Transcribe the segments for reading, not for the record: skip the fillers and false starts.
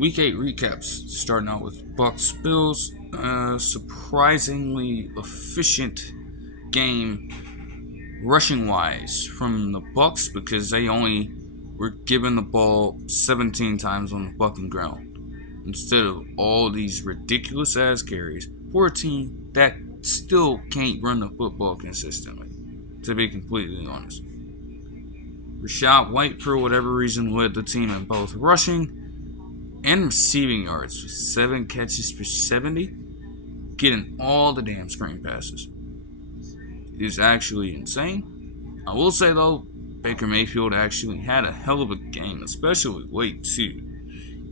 Week 8 recaps, starting out with Bucs Bills. Surprisingly efficient game rushing wise from the Bucs because they only were given the ball 17 times on the fucking ground instead of all these ridiculous ass carries for a team that still can't run the football consistently, to be completely honest. Rashad White, for whatever reason, led the team in both rushing and receiving yards with 7 catches for 70, getting all the damn screen passes. It is actually insane. I will say though, Baker Mayfield actually had a hell of a game, especially late too.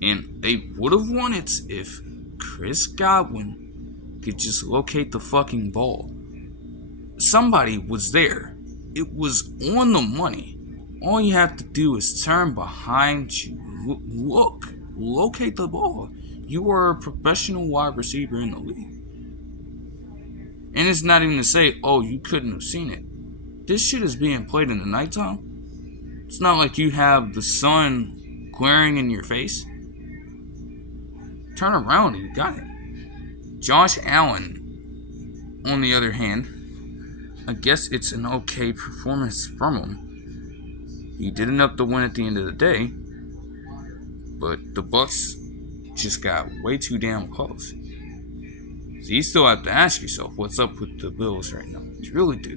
And they would have won it if Chris Godwin could just locate the fucking ball. Somebody was there. It was on the money. All you have to do is turn behind you. Locate the ball. You are a professional wide receiver in the league. And it's not even to say, oh, you couldn't have seen it. This shit is being played in the nighttime. It's not like you have the sun glaring in your face. Turn around and you got it. Josh Allen, on the other hand, I guess it's an okay performance from him. He did enough to win at the end of the day, but the Bucs just got way too damn close. So you still have to ask yourself, what's up with the Bills right now? You really do.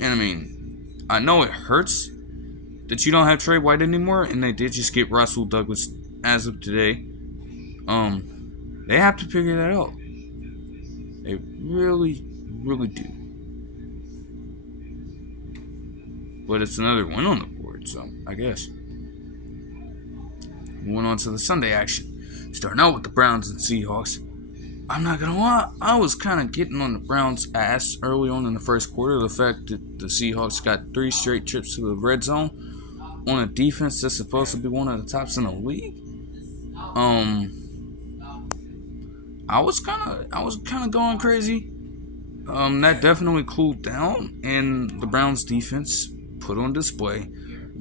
And I mean, I know it hurts that you don't have Trey White anymore, and they did just get Russell Douglas as of today. They have to figure that out. They really, really do. But it's another win on the board, so I guess. Moving on to the Sunday action. Starting out with the Browns and Seahawks. I'm not gonna lie, I was kind of getting on the Browns' ass early on in the first quarter. The fact that the Seahawks got 3 straight trips to the red zone on a defense that's supposed to be one of the tops in the league. I was kind of going crazy. That definitely cooled down, and the Browns' defense put on display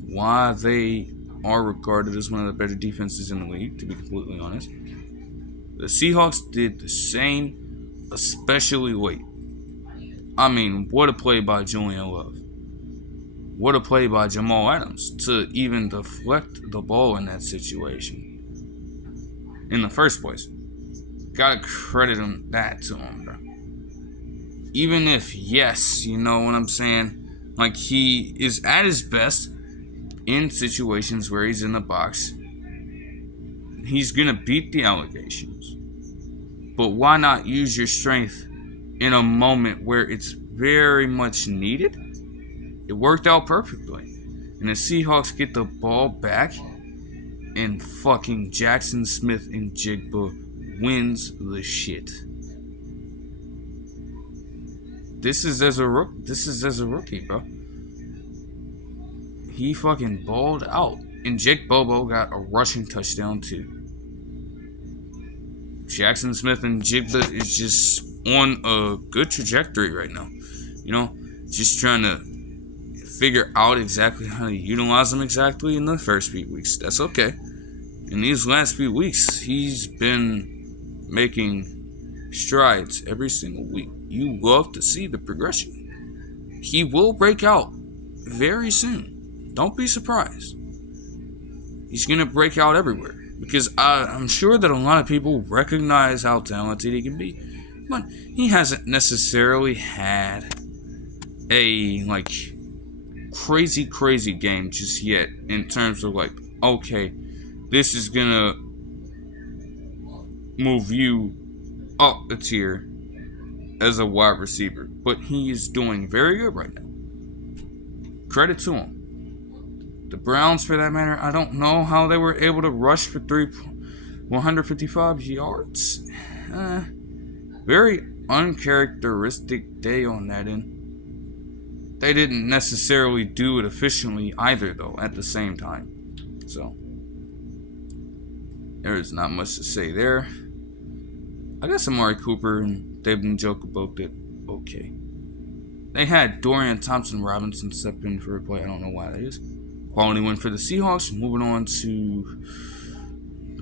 why they are regarded as one of the better defenses in the league, to be completely honest. The Seahawks did the same, especially late. I mean, what a play by Julian Love. What a play by Jamal Adams to even deflect the ball in that situation in the first place. Gotta credit him to him, bro. Even if, yes, you know what I'm saying, like he is at his best in situations where he's in the box. He's gonna beat the allegations. But why not use your strength in a moment where it's very much needed? It worked out perfectly. And the Seahawks get the ball back, and fucking Jaxon Smith-Njigba wins the shit. This is as a rookie, bro. He fucking balled out. And Jake Bobo got a rushing touchdown too. Jaxon Smith-Njigba is just on a good trajectory right now. You know, just trying to figure out exactly how to utilize him exactly in the first few weeks. That's okay. In these last few weeks, he's been making strides every single week. You love to see the progression. He will break out very soon. Don't be surprised. He's going to break out everywhere. Because I'm sure that a lot of people recognize how talented he can be. But he hasn't necessarily had a, crazy game just yet. In terms of, okay, this is going to move you up a tier as a wide receiver. But he is doing very good right now. Credit to him. The Browns, for that matter, I don't know how they were able to rush for 155 yards. Very uncharacteristic day on that end. They didn't necessarily do it efficiently either, though, at the same time. So, there is not much to say there. I guess Amari Cooper and David Njoku both did okay. They had Dorian Thompson-Robinson step in for a play. I don't know why that is. Quality win for the Seahawks. Moving on to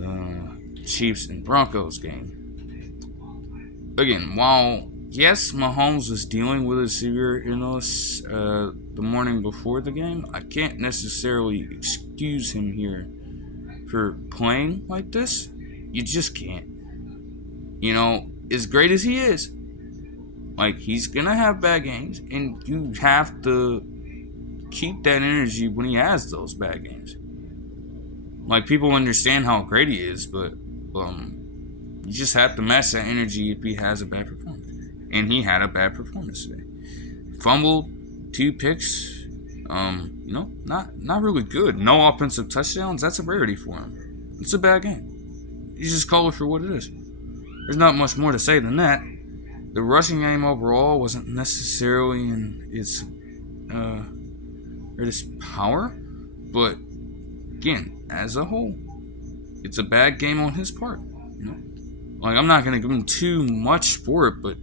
the Chiefs and Broncos game. Again, while yes, Mahomes was dealing with a severe illness the morning before the game, I can't necessarily excuse him here for playing like this. You just can't. You know, as great as he is, like, he's gonna have bad games, and you have to keep that energy when he has those bad games. Like, people understand how great he is, but you just have to match that energy if he has a bad performance. And he had a bad performance today. Fumbled, 2 picks. Not really good. No offensive touchdowns. That's a rarity for him. It's a bad game. You just call it for what it is. There's not much more to say than that. The rushing game overall wasn't necessarily in its power, but again, as a whole, it's a bad game on his part. You know, like, I'm not gonna give him too much for it, but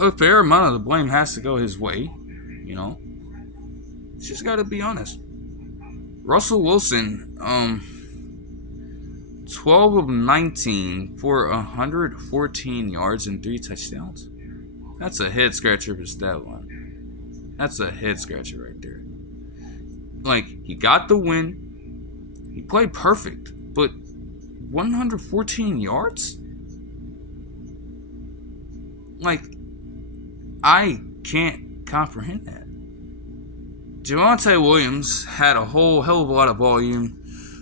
a fair amount of the blame has to go his way. You know, it's just gotta be honest. Russell Wilson, 12 of 19 for 114 yards and 3 touchdowns. That's a head scratcher for stat line. That's a head scratcher right there. Like, he got the win. He played perfect, but 114 yards? Like, I can't comprehend that. Javonte Williams had a whole hell of a lot of volume,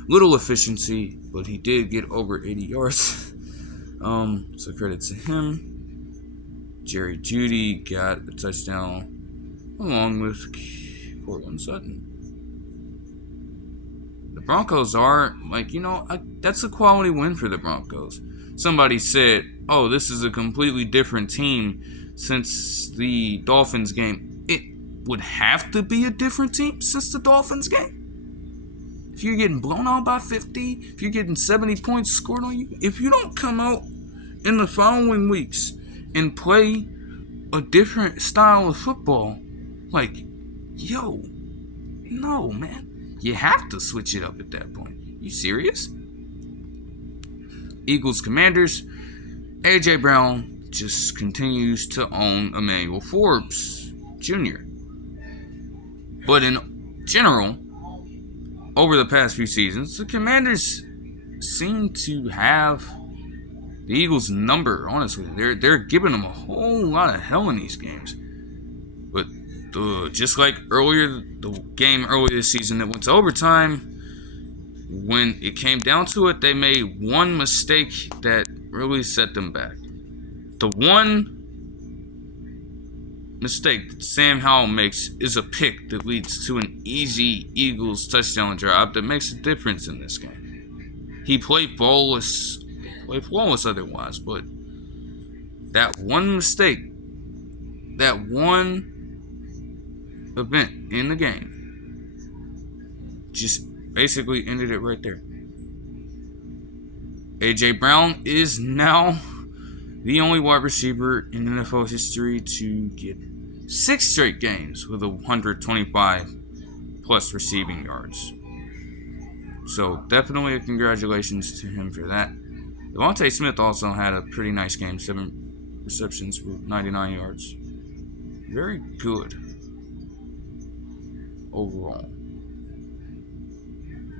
little efficiency, but he did get over 80 yards. So credit to him. Jerry Jeudy got a touchdown along with Cortland Sutton. The Broncos are, that's a quality win for the Broncos. Somebody said, oh, this is a completely different team since the Dolphins game. It would have to be a different team since the Dolphins game. If you're getting blown out by 50, if you're getting 70 points scored on you, if you don't come out in the following weeks and play a different style of football, no, man. You have to switch it up at that point. You serious? Eagles Commanders. A.J. Brown just continues to own Emmanuel Forbes Jr. But in general, over the past few seasons, the Commanders seem to have the Eagles' number, honestly. They're giving them a whole lot of hell in these games. But just like the game earlier this season that went to overtime, when it came down to it, they made one mistake that really set them back. The one mistake that Sam Howell makes is a pick that leads to an easy Eagles touchdown drive that makes a difference in this game. He played flawless otherwise, but that one mistake, that one event in the game, just basically ended it right there. A.J. Brown is now the only wide receiver in NFL history to get 6 straight games with 125 plus receiving yards. So definitely a congratulations to him for that. Devontae Smith also had a pretty nice game, 7 receptions with 99 yards. Very good overall.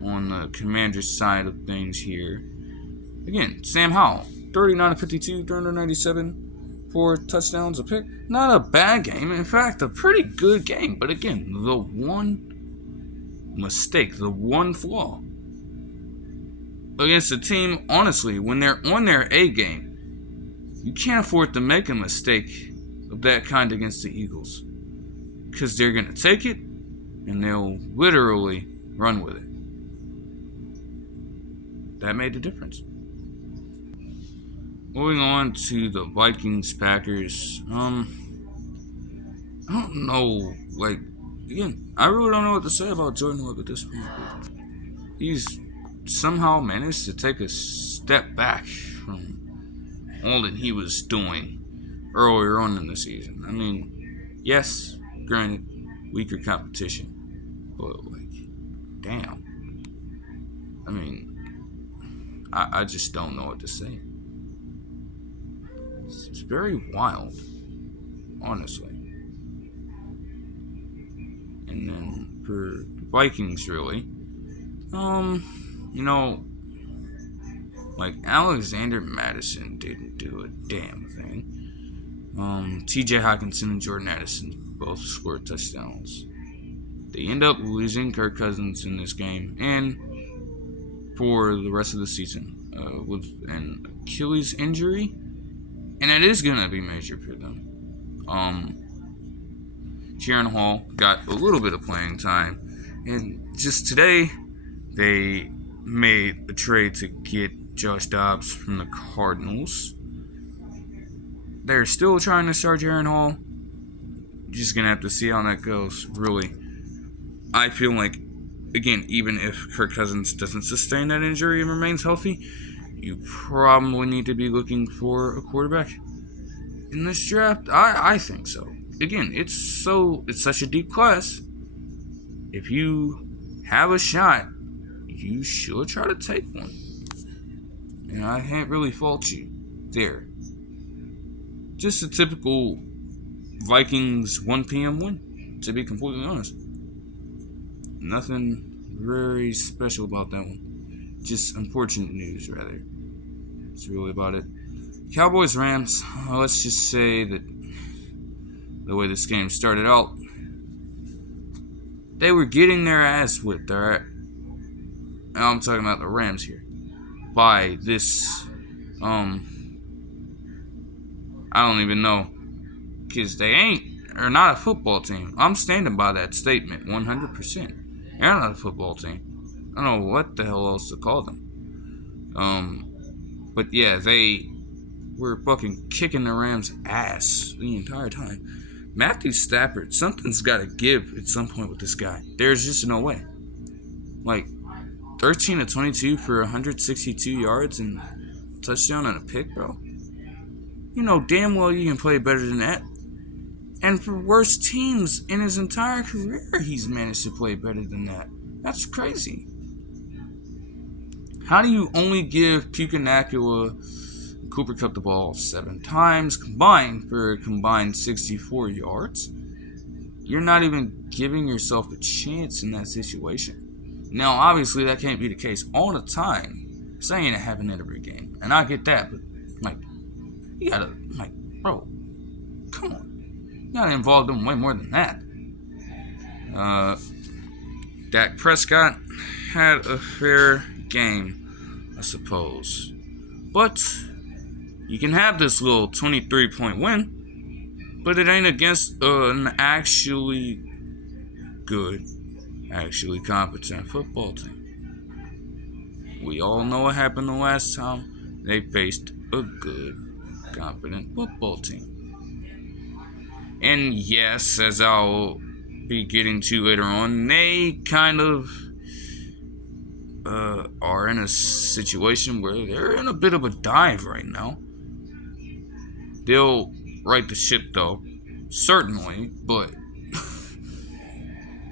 On the Commanders side of things here, again, Sam Howell, 39 of 52, 397, 4 touchdowns, a pick. Not a bad game. In fact, a pretty good game. But again, the one mistake, the one flaw against a team, honestly, when they're on their A game, you can't afford to make a mistake of that kind against the Eagles. Because they're going to take it, and they'll literally run with it. That made the difference. Moving on to the Vikings-Packers. I don't know. Again, I really don't know what to say about Jordan Love at this point. He's somehow managed to take a step back from all that he was doing earlier on in the season. I mean, yes, granted, weaker competition, but damn. I mean, I just don't know what to say. It's very wild, honestly. And then for the Vikings, really, you know, like Alexander Madison didn't do a damn thing. T.J. Hockenson and Jordan Addison both scored touchdowns. They end up losing Kirk Cousins in this game and for the rest of the season with an Achilles injury, and that is gonna be major for them. Jaren Hall got a little bit of playing time, and just today they made a trade to get Josh Dobbs from the Cardinals. They're still trying to start Jaren Hall. Just gonna have to see how that goes. Really, I feel like, again, even if Kirk Cousins doesn't sustain that injury and remains healthy, you probably need to be looking for a quarterback in this draft. I think so. Again, it's such a deep class. If you have a shot, you should try to take one. And I can't really fault you there. Just a typical Vikings 1 p.m. win, to be completely honest. Nothing very special about that one. Just unfortunate news, rather. That's really about it. Cowboys-Rams, let's just say that the way this game started out, they were getting their ass whipped, alright? I'm talking about the Rams here. By this, I don't even know. Because they are not a football team. I'm standing by that statement 100%. They're not a football team. I don't know what the hell else to call them. But yeah, they were fucking kicking the Rams' ass the entire time. Matthew Stafford, something's got to give at some point with this guy. There's just no way. Like, 13 of 22 for 162 yards and a touchdown and a pick, bro. You know damn well you can play better than that. And for worst teams in his entire career, he's managed to play better than that. That's crazy. How do you only give Puka Nacua and Cooper Kupp the ball 7 times combined for a combined 64 yards? You're not even giving yourself a chance in that situation. Now, obviously, that can't be the case all the time. Saying it happened in every game. And I get that, but, like, you gotta, like, bro, come on. You gotta involve them way more than that. Dak Prescott had a fair game, I suppose. But you can have this little 23-point win, but it ain't against an actually good, actually competent football team. We all know what happened the last time they faced a good, competent football team. And yes, as I'll be getting to later on, they kind of are in a situation where they're in a bit of a dive right now. They'll right the ship, though, certainly, but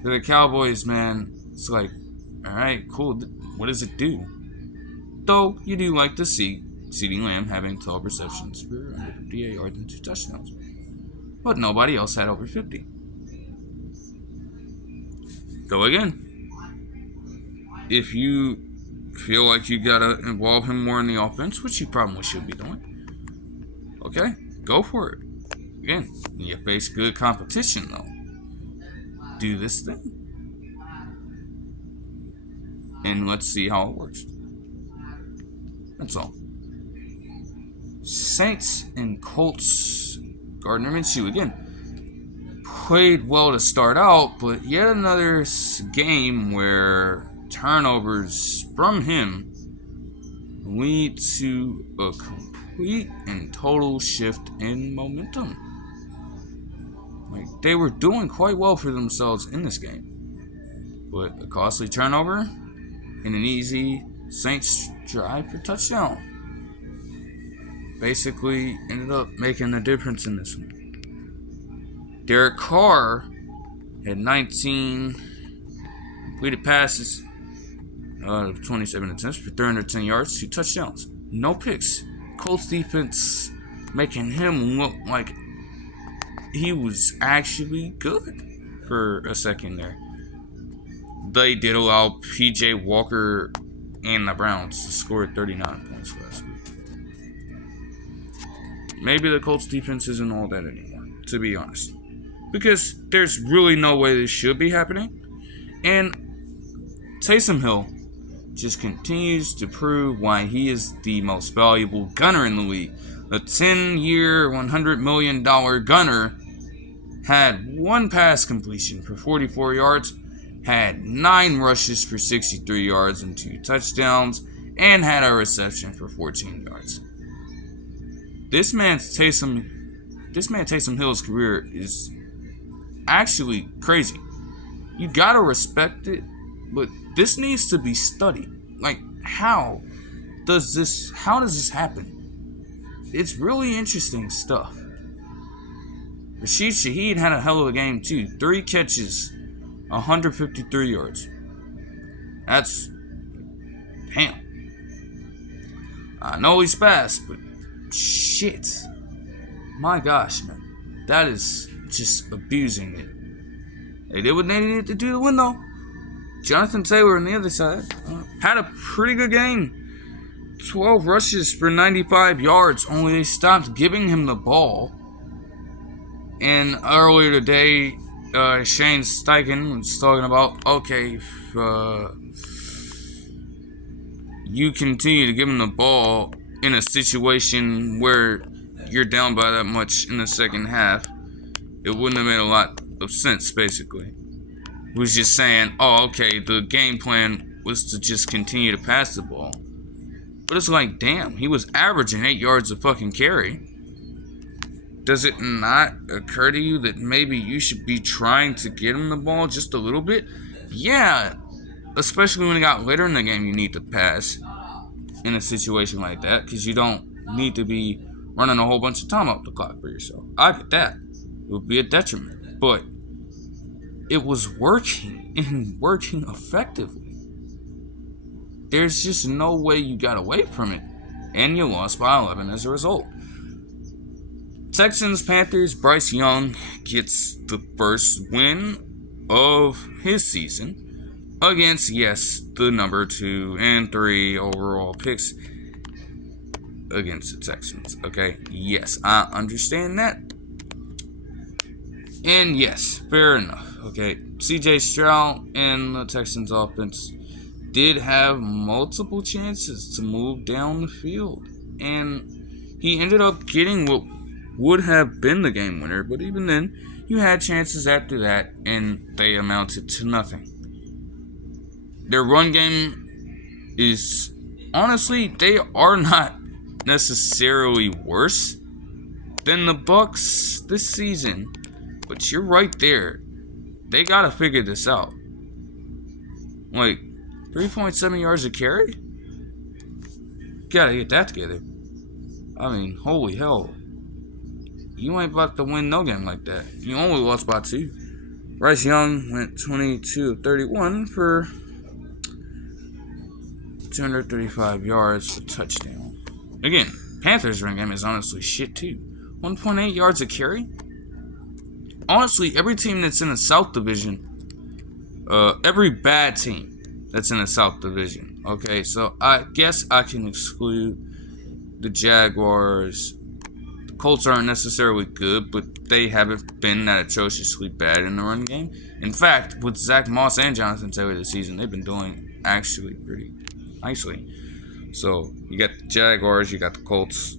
for the Cowboys, man, it's like, alright, cool, what does it do? Though, you do like to see CeeDee Lamb having 12 receptions for 158 yards and 2 touchdowns. But nobody else had over 50. Though again, if you feel like you gotta involve him more in the offense, which you probably should be doing, okay, go for it. Again, you face good competition though. Do this thing. And let's see how it works. That's all. Saints and Colts. Gardner Minshew again played well to start out, but yet another game where turnovers from him lead to a complete and total shift in momentum. Like, they were doing quite well for themselves in this game, but a costly turnover and an easy Saints drive for touchdown basically ended up making the difference in this one. Derek Carr had 19 completed passes, 27 attempts for 310 yards, 2 touchdowns, no picks. Colts defense making him look like he was actually good for a second there. They did allow P.J. Walker and the Browns to score 39 points last week. Maybe the Colts defense isn't all that anymore, to be honest. Because there's really no way this should be happening. And Taysom Hill just continues to prove why he is the most valuable gunner in the league. The 10-year, $100 million gunner had 1 pass completion for 44 yards, had 9 rushes for 63 yards and 2 touchdowns, and had a reception for 14 yards. This man Taysom Hill's career is actually crazy. You gotta respect it, but this needs to be studied. Like, how does this happen? It's really interesting stuff. Rashid Shaheed had a hell of a game too. 3 catches, 153 yards. That's damn. I know he's fast, but shit. My gosh, man. That is just abusing it. They did what they needed to do to win, though. Jonathan Taylor on the other side had a pretty good game. 12 rushes for 95 yards, only they stopped giving him the ball. And earlier today, Shane Steichen was talking about, okay, if you continue to give him the ball in a situation where you're down by that much in the second half, it wouldn't have made a lot of sense, basically. He was just saying, oh, okay, the game plan was to just continue to pass the ball. But it's like, damn, he was averaging 8 yards a fucking carry. Does it not occur to you that maybe you should be trying to get him the ball just a little bit? Yeah, especially when it got later in the game, you need to pass in a situation like that, because you don't need to be running a whole bunch of time up the clock for yourself. I get that. It would be a detriment. But it was working, and working effectively. There's just no way you got away from it, and you lost by 11 as a result. Texans, Panthers, Bryce Young gets the first win of his season against, yes, the number 2 and 3 overall picks against the Texans. Okay, yes, I understand that. And yes, fair enough. Okay, CJ Stroud and the Texans offense did have multiple chances to move down the field, and he ended up getting what would have been the game winner, but even then, you had chances after that, and they amounted to nothing. Their run game is, honestly, they are not necessarily worse than the Bucs this season, but you're right there. They gotta figure this out. Like, 3.7 yards a carry? Gotta get that together. I mean, holy hell. You ain't about to win no game like that. You only lost by 2. Bryce Young went 22 of 31 for 235 yards for touchdown. Again, Panthers' run game is honestly shit too. 1.8 yards a carry? Honestly, every team that's in the South Division, every bad team that's in the South Division, okay, so I guess I can exclude the Jaguars. The Colts aren't necessarily good, but they haven't been that atrociously bad in the run game. In fact, with Zach Moss and Jonathan Taylor this season, they've been doing actually pretty nicely. So, you got the Jaguars, you got the Colts.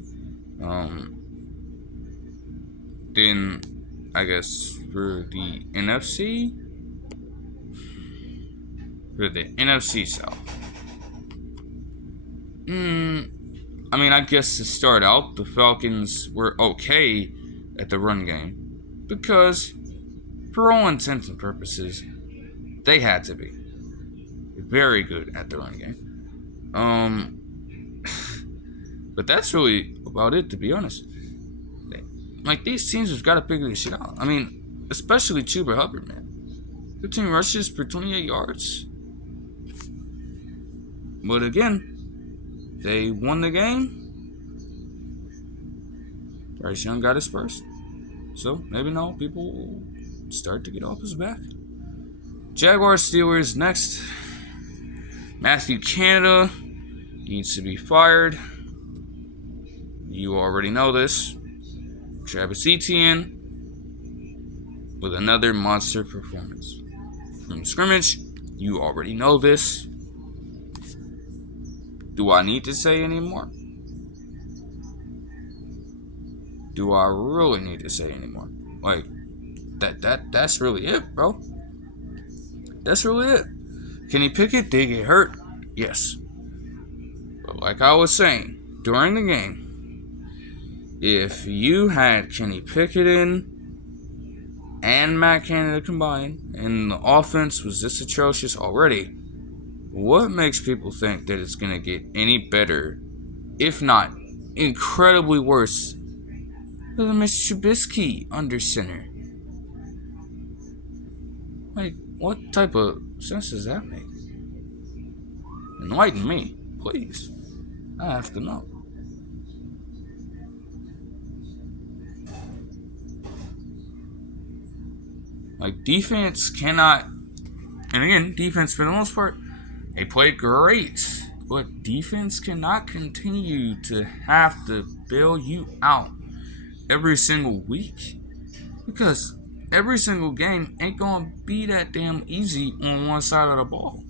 Then, I guess, for the NFC South. I mean, I guess to start out, the Falcons were okay at the run game because, for all intents and purposes, they had to be very good at the run game. But that's really about it, to be honest. Like, these teams have got to figure this shit out. I mean, especially Chuba Hubbard, man. 15 rushes for 28 yards. But again, they won the game. Bryce Young got his first. So maybe now people will start to get off his back. Jaguars Steelers next. Matthew Canada needs to be fired. You already know this. Travis Etienne with another monster performance. From scrimmage, you already know this. Do I need to say anymore? Do I really need to say anymore? Like, that's really it, bro. That's really it. Kenny Pickett did get hurt, yes. But like I was saying, during the game, if you had Kenny Pickett in and Matt Canada combined, and the offense was this atrocious already, what makes people think that it's going to get any better, if not incredibly worse, with Mr. Trubisky under center? Like, what type of sense does that make? Enlighten me, please. I have to know. Like, defense cannot, and again, defense for the most part, they played great, but defense cannot continue to have to bail you out every single week, because every single game ain't gonna be that damn easy on one side of the ball.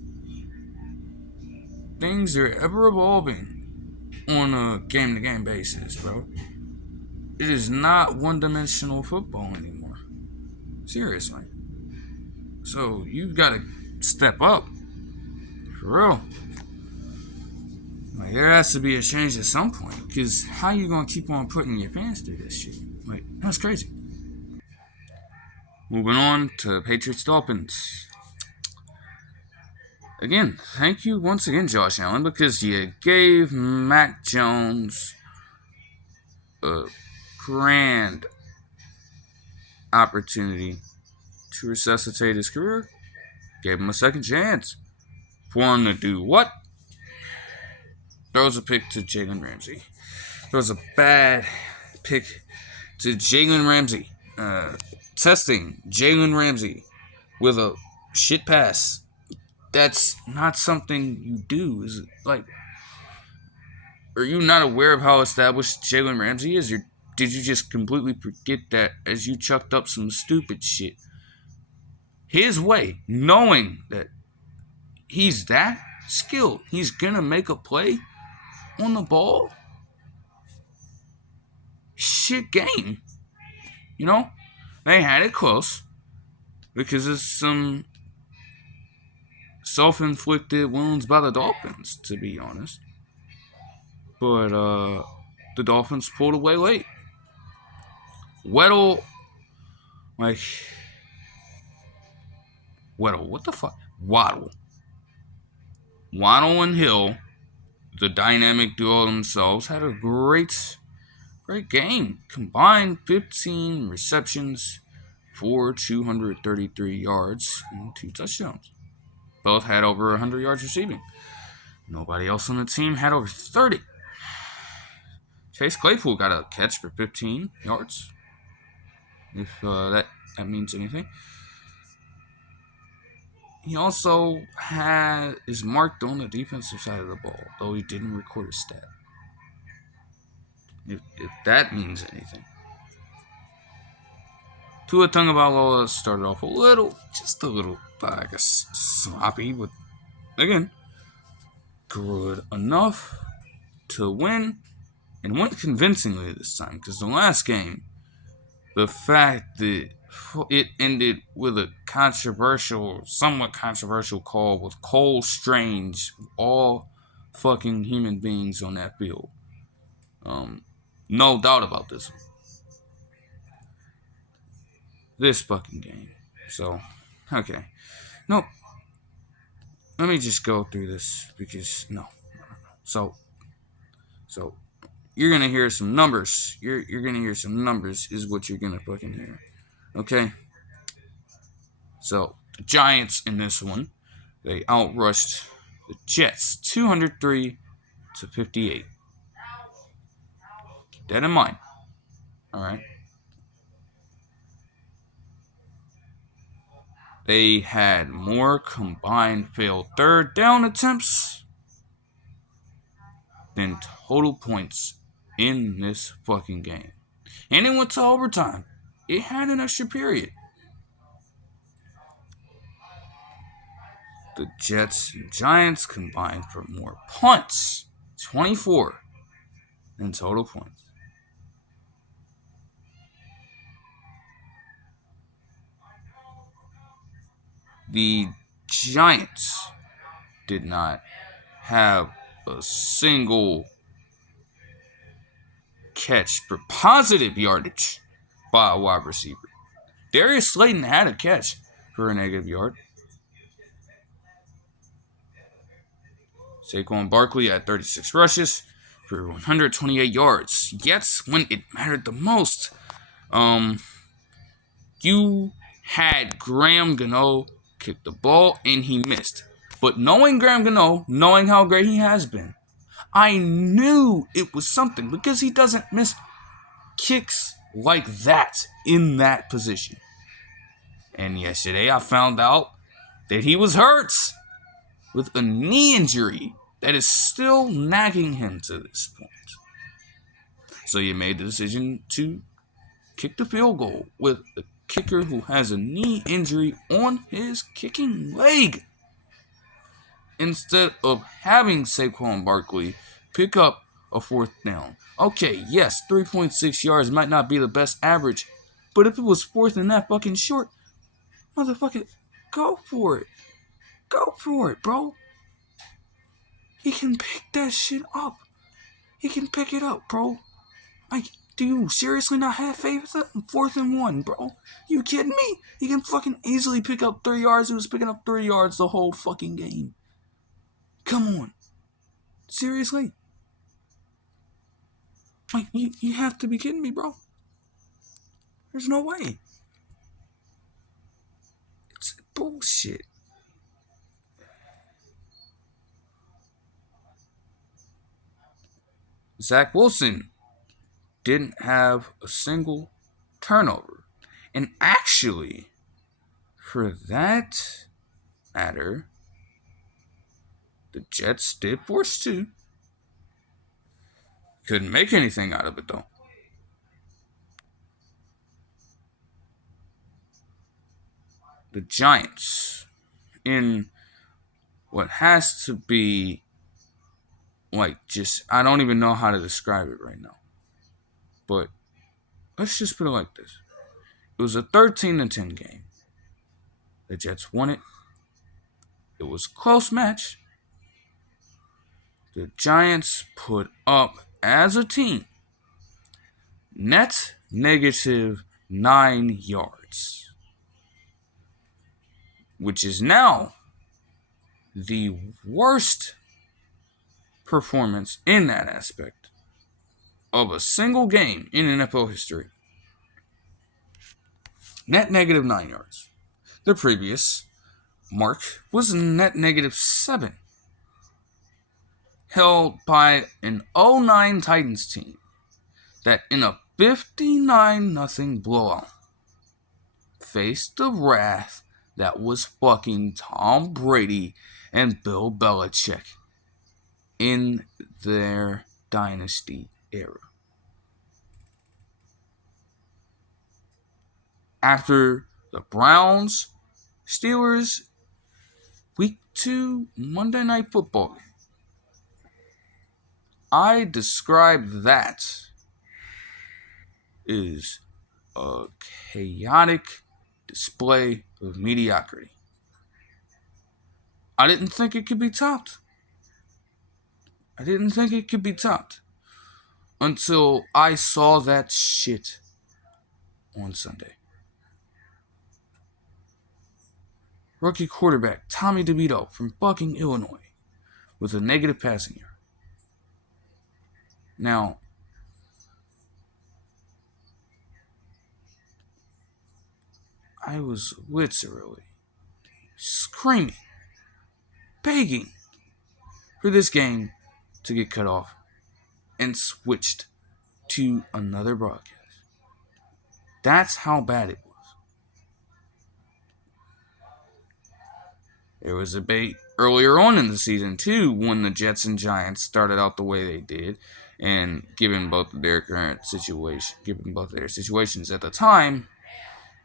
Things are ever evolving on a game-to-game basis, bro. It is not one-dimensional football anymore. Seriously. So you've got to step up. For real. Like, there has to be a change at some point, because how you gonna keep on putting your fans through this shit? Like, that's crazy. Moving on to Patriots Dolphins. Again, thank you once again, Josh Allen, because you gave Mac Jones a grand opportunity to resuscitate his career. Gave him a second chance. For him to do what? Throws a pick to Jalen Ramsey. Throws a bad pick to Jalen Ramsey. Testing Jalen Ramsey with a shit pass. That's not something you do. Is it like, are you not aware of how established Jalen Ramsey is? Or did you just completely forget that as you chucked up some stupid shit? His way, knowing that he's that skilled, he's gonna make a play on the ball. Shit game. You know? They had it close because of some self-inflicted wounds by the Dolphins, to be honest. But the Dolphins pulled away late. Weddle, what the fuck? Waddle and Hill, the dynamic duo themselves, had a great game. Combined 15 receptions for 233 yards and 2 touchdowns. Both had over 100 yards receiving. Nobody else on the team had over 30. Chase Claypool got a catch for 15 yards, if that means anything. He also is marked on the defensive side of the ball, though he didn't record a stat. If that means anything. Tua Tagovailoa started off just a little, I guess, sloppy, but again, good enough to win, and went convincingly this time, because the last game, the fact that it ended with a somewhat controversial call with Cole Strange, all fucking human beings on that field. No doubt about this one. This fucking game. So, okay. No. Let me just go through this, because, no. So, you're going to hear some numbers. You're going to hear some numbers is what you're going to fucking hear. Okay? So, the Giants in this one, they outrushed The Jets, 203-58. Keep that in mind. All right. They had more combined failed third down attempts than total points in this fucking game. And it went to overtime. It had an extra period. The Jets and Giants combined for more punts, 24, than total points. The Giants did not have a single catch for positive yardage by a wide receiver. Darius Slayton had a catch for a negative yard. Saquon Barkley had 36 rushes for 128 yards. Yet, when it mattered the most, you had Graham Gano kick the ball and he missed. But knowing Graham Gano, knowing how great he has been, I knew it was something because he doesn't miss kicks like that in that position. And yesterday I found out that he was hurt with a knee injury that is still nagging him to this point. So you made the decision to kick the field goal with a kicker who has a knee injury on his kicking leg, instead of having Saquon Barkley pick up a fourth down. Okay, yes, 3.6 yards might not be the best average, but if it was fourth and that fucking short, motherfucker, go for it. Go for it, bro. He can pick that shit up. He can pick it up, bro. Like, do you seriously not have faith in him? 4th and 1, bro. You kidding me? He can fucking easily pick up 3 yards. He was picking up 3 yards the whole fucking game. Come on. Seriously? Like, you have to be kidding me, bro. There's no way. It's bullshit. Zach Wilson didn't have a single turnover. And actually, for that matter, the Jets did force 2. Couldn't make anything out of it, though. The Giants, in what has to be, I don't even know how to describe it right now. But let's just put it like this. It was a 13-10 game. The Jets won it. It was a close match. The Giants put up, as a team, net negative 9 yards, which is now the worst performance in that aspect of a single game in NFL history. Net negative 9 yards. The previous mark was net negative 7, held by an 0-9 Titans team that, in a 59-0 blowout, faced the wrath that was fucking Tom Brady and Bill Belichick in their dynasty era. After the Browns, Steelers, Week 2 Monday Night Football, I describe that as a chaotic display of mediocrity. I didn't think it could be topped. Until I saw that shit on Sunday. Rookie quarterback Tommy DeVito from fucking Illinois with a negative passing yard. Now, I was literally screaming, begging for this game to get cut off and switched to another broadcast. That's how bad it was. There was a debate earlier on in the season, too, when the Jets and Giants started out the way they did, and given both their situations at the time,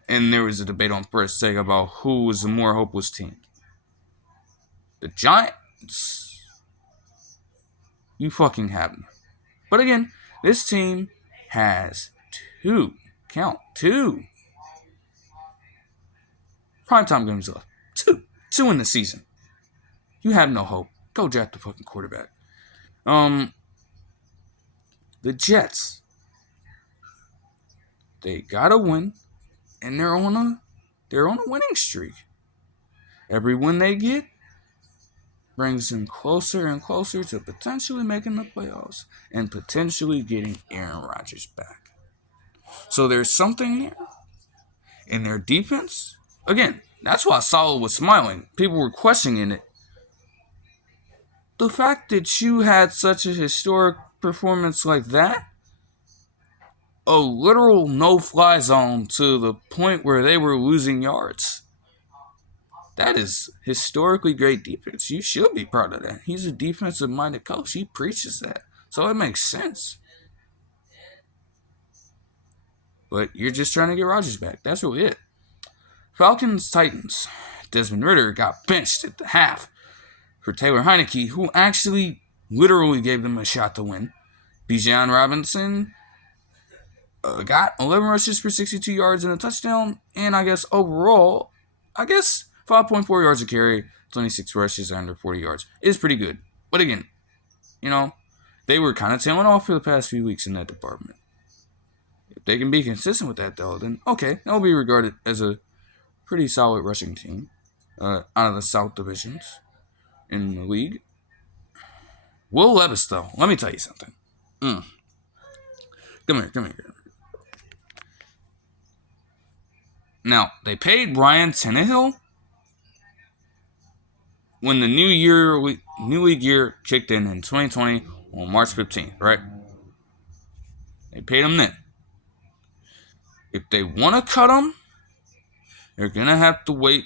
and there was a debate on first take about who was the more hopeless team. The Giants. You fucking have them. But again, this team has two primetime games left. Two in the season. You have no hope. Go draft the fucking quarterback. The Jets. They gotta win, and they're on a winning streak. Every win they get brings them closer and closer to potentially making the playoffs and potentially getting Aaron Rodgers back. So there's something there. In their defense, again, that's why Salah was smiling. People were questioning it. The fact that you had such a historic performance like that, a literal no-fly zone to the point where they were losing yards, that is historically great defense. You should be proud of that. He's a defensive-minded coach. He preaches that. So it makes sense. But you're just trying to get Rodgers back. That's really it. Falcons-Titans. Desmond Ridder got benched at the half for Taylor Heineke, who actually literally gave them a shot to win. Bijan Robinson got 11 rushes for 62 yards and a touchdown. And I guess overall, 5.4 yards a carry, 26 rushes under 40 yards is pretty good. But again, they were kind of tailing off for the past few weeks in that department. If they can be consistent with that, though, then okay, they'll be regarded as a pretty solid rushing team out of the South divisions in the league. Will Levis, though, let me tell you something. Come here. Now, they paid Ryan Tannehill when the new league year kicked in 2020 on March 15th, right? They paid him then. If they want to cut him, they're going to have to wait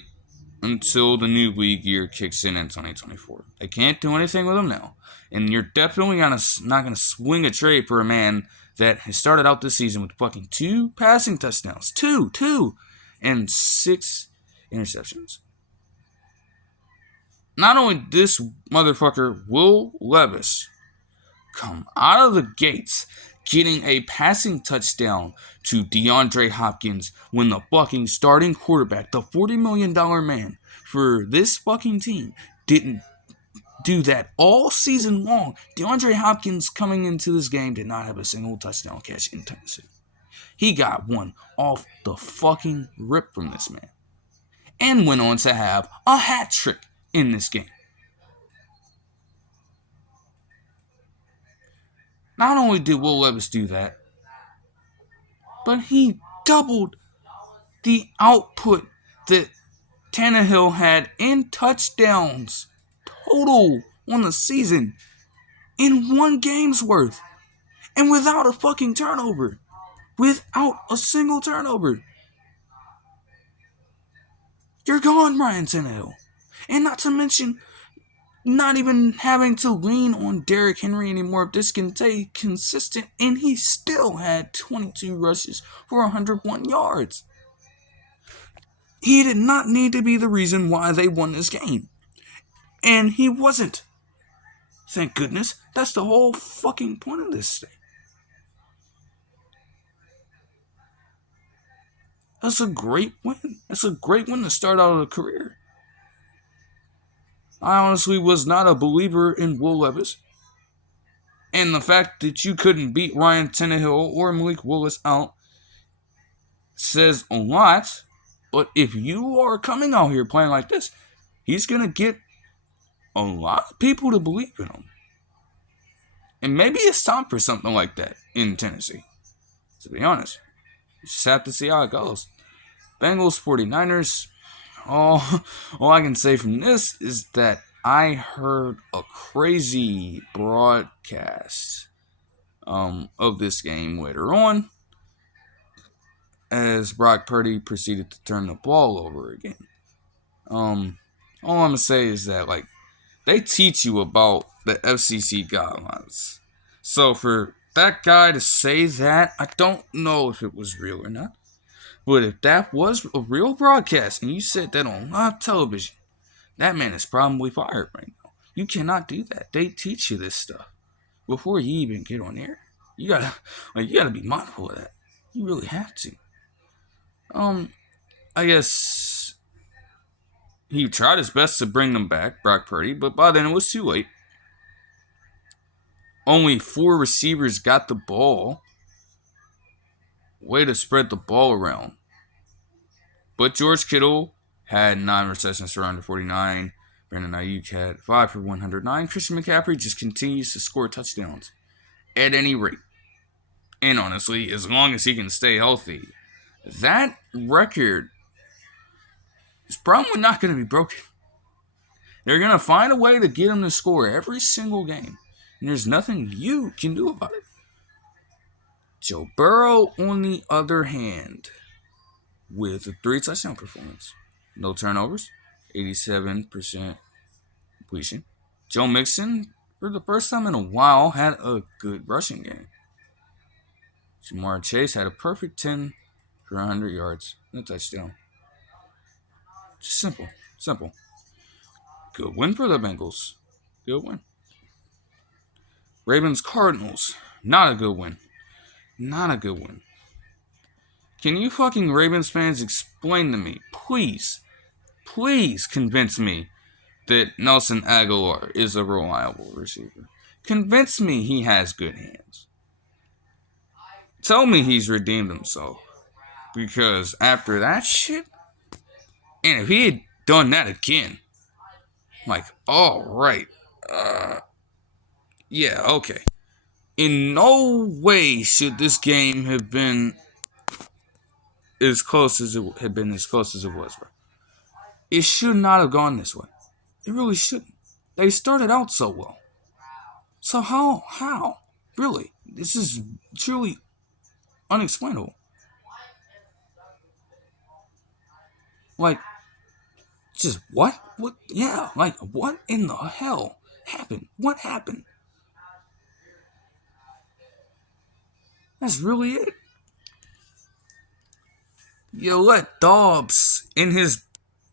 until the new league year kicks in 2024. They can't do anything with him now. And you're definitely not going to swing a trade for a man that has started out this season with fucking 2 passing touchdowns. Two, and 6 interceptions. Not only did this motherfucker, Will Levis, come out of the gates getting a passing touchdown to DeAndre Hopkins when the fucking starting quarterback, the $40 million man for this fucking team, didn't do that all season long. DeAndre Hopkins coming into this game did not have a single touchdown catch in Tennessee. He got one off the fucking rip from this man. And went on to have a hat trick in this game. Not only did Will Levis do that, but he doubled the output that Tannehill had in touchdowns total on the season in one game's worth. And without a fucking turnover. Without a single turnover. You're gone, Ryan Tannehill. And not to mention, not even having to lean on Derrick Henry anymore if this can stay consistent, and he still had 22 rushes for 101 yards. He did not need to be the reason why they won this game. And he wasn't. Thank goodness. That's the whole fucking point of this thing. That's a great win. That's a great win to start out a career. I honestly was not a believer in Will Levis. And the fact that you couldn't beat Ryan Tannehill or Malik Willis out says a lot. But if you are coming out here playing like this, he's going to get a lot of people to believe in him. And maybe it's time for something like that in Tennessee. To be honest. You just have to see how it goes. Bengals, 49ers. All I can say from this is that I heard a crazy broadcast of this game later on as Brock Purdy proceeded to turn the ball over again. All I'm gonna say is that they teach you about the FCC guidelines. So for that guy to say that, I don't know if it was real or not. But if that was a real broadcast and you said that on live television, that man is probably fired right now. You cannot do that. They teach you this stuff before you even get on air. You gotta be mindful of that. You really have to. I guess he tried his best to bring them back, Brock Purdy, but by then it was too late. Only 4 receivers got the ball. Way to spread the ball around. But George Kittle had 9 receptions for 149. Brandon Ayuk had 5 for 109. Christian McCaffrey just continues to score touchdowns at any rate. And honestly, as long as he can stay healthy, that record is probably not going to be broken. They're going to find a way to get him to score every single game. And there's nothing you can do about it. Joe Burrow, on the other hand, with a 3 touchdown performance. No turnovers, 87% completion. Joe Mixon, for the first time in a while, had a good rushing game. Jamar Chase had a perfect 10 for 100 yards and a touchdown. Just simple. Good win for the Bengals. Good win. Ravens Cardinals, not a good win. Not a good win. Can you fucking Ravens fans explain to me, please convince me that Nelson Aguilar is a reliable receiver. Convince me he has good hands. Tell me he's redeemed himself. Because after that shit, and if he had done that again, alright, yeah, okay. In no way should this game have been as close as it was, bro. It should not have gone this way. It really shouldn't. They started out so well. So how? Really? This is truly unexplainable. Just what? What? Yeah, what in the hell happened? What happened? That's really it. You let Dobbs, in his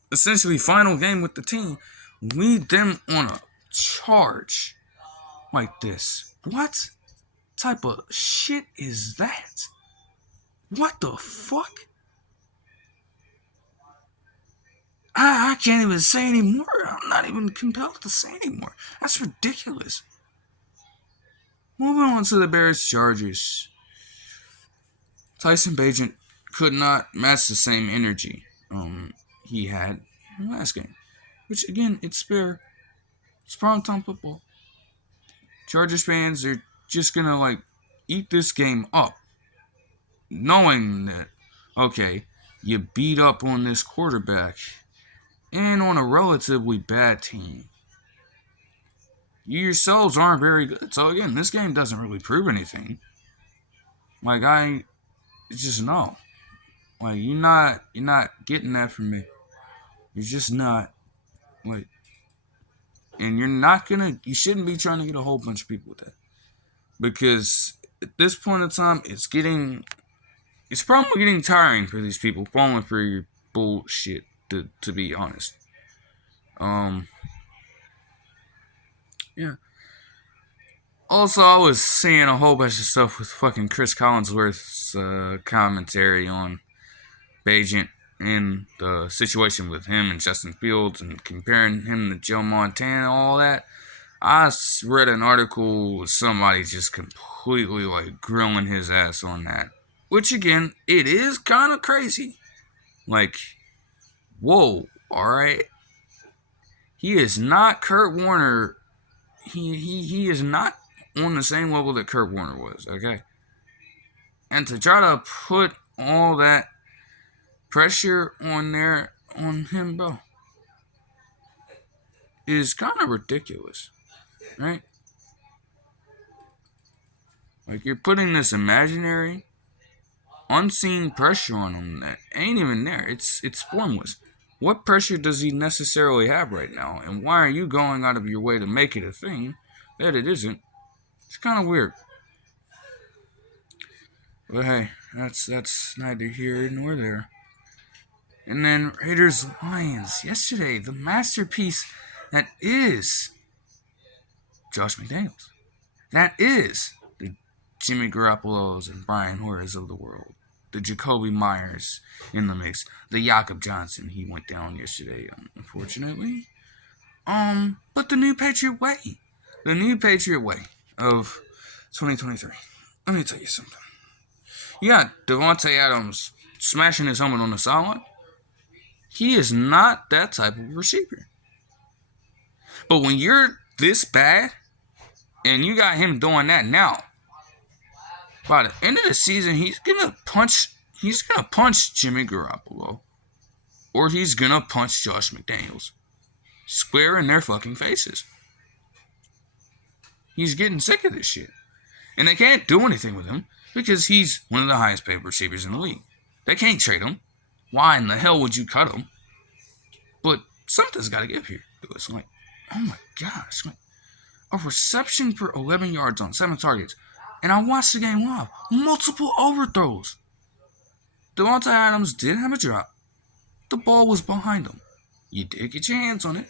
essentially final game with the team, lead them on a charge like this. What type of shit is that? What the fuck? I can't even say anymore. I'm not even compelled to say anymore. That's ridiculous. Moving on to the Bears Chargers. Tyson Bagent could not match the same energy he had in the last game. Which, again, it's fair. It's primetime football. Chargers fans are just gonna, eat this game up. Knowing that, okay, you beat up on this quarterback and on a relatively bad team. You yourselves aren't very good. So, again, this game doesn't really prove anything. I just know. You're not getting that from me. You're just not. And you shouldn't be trying to get a whole bunch of people with that. Because at this point in time, it's probably getting tiring for these people falling for your bullshit, to be honest. Yeah. Also, I was seeing a whole bunch of stuff with fucking Chris Collinsworth's commentary on Bagent and the situation with him and Justin Fields and comparing him to Joe Montana and all that. I read an article with somebody just completely grilling his ass on that. Which, again, it is kind of crazy. Whoa, alright? He is not Kurt Warner. He is not on the same level that Kurt Warner was, okay? And to try to put all that pressure on him, bro. is kind of ridiculous, right? Like, you're putting this imaginary, unseen pressure on him that ain't even there. It's formless. What pressure does he necessarily have right now? And why are you going out of your way to make it a thing that it isn't? It's kind of weird. But hey, that's neither here nor there. And then Raiders Lions yesterday, the masterpiece that is Josh McDaniels. That is the Jimmy Garoppolo's and Brian Hoyers of the world. The Jacoby Myers in the mix. The Jakob Johnson, he went down yesterday, unfortunately. But the new Patriot way. The new Patriot way of 2023. Let me tell you something. You got Devontae Adams smashing his helmet on the sideline. He is not that type of receiver. But when you're this bad, and you got him doing that now, by the end of the season, he's gonna punch Jimmy Garoppolo, or he's gonna punch Josh McDaniels square in their fucking faces. He's getting sick of this shit, and they can't do anything with him because he's one of the highest paid receivers in the league. They can't trade him. Why in the hell would you cut him? But something's got to give here. It's like, oh my gosh, like a reception for 11 yards on 7 targets. And I watched the game live. Multiple overthrows. Devontae Adams did have a drop. The ball was behind him. You did get your hands on it.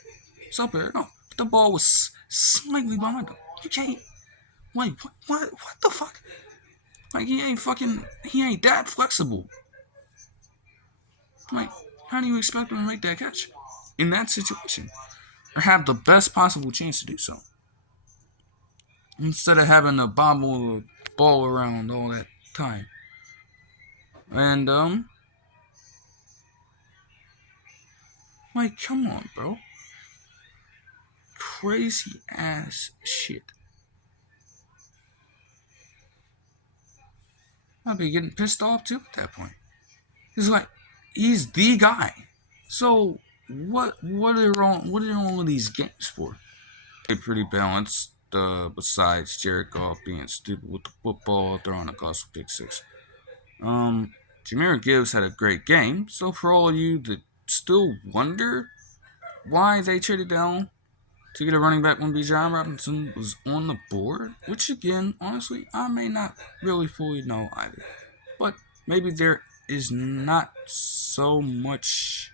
So fair enough. But the ball was slightly behind him. You can't. Like, what the fuck? Like, he ain't that flexible. Like, how do you expect him to make that catch in that situation? Or have the best possible chance to do so? Instead of having to bobble the ball around all that time. And, like, come on, bro. Crazy ass shit. I'd be getting pissed off too at that point. It's like, he's the guy. So what are all of these games for? They're pretty balanced. Besides Jared Goff being stupid with the football, throwing a costly pick six. Jahmyr Gibbs had a great game. So for all of you that still wonder why they traded down to get a running back when Bijan Robinson was on the board, which again, honestly, I may not really fully know either. But maybe there is not so much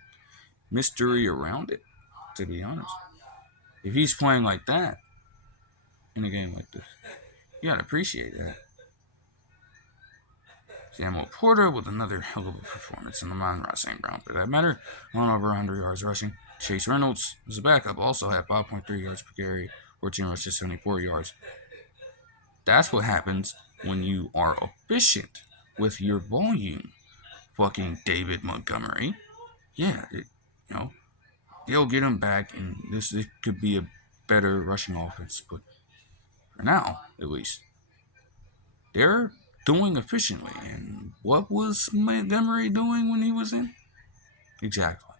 mystery around it, to be honest. If he's playing like that in a game like this, you gotta appreciate that. Samuel Porter with another hell of a performance in the Amon-Ra St. Brown for that matter. On over 100 yards rushing. Chase Reynolds, as a backup, also had 5.3 yards per carry, 14 rushes, 74 yards. That's what happens when you are efficient with your volume. Fucking David Montgomery. Yeah, they'll get him back, and this could be a better rushing offense. But for now, at least, they're doing efficiently. And what was Montgomery doing when he was in? Exactly.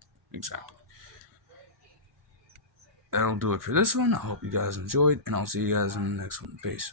That'll do it for this one. I hope you guys enjoyed, and I'll see you guys in the next one. Peace.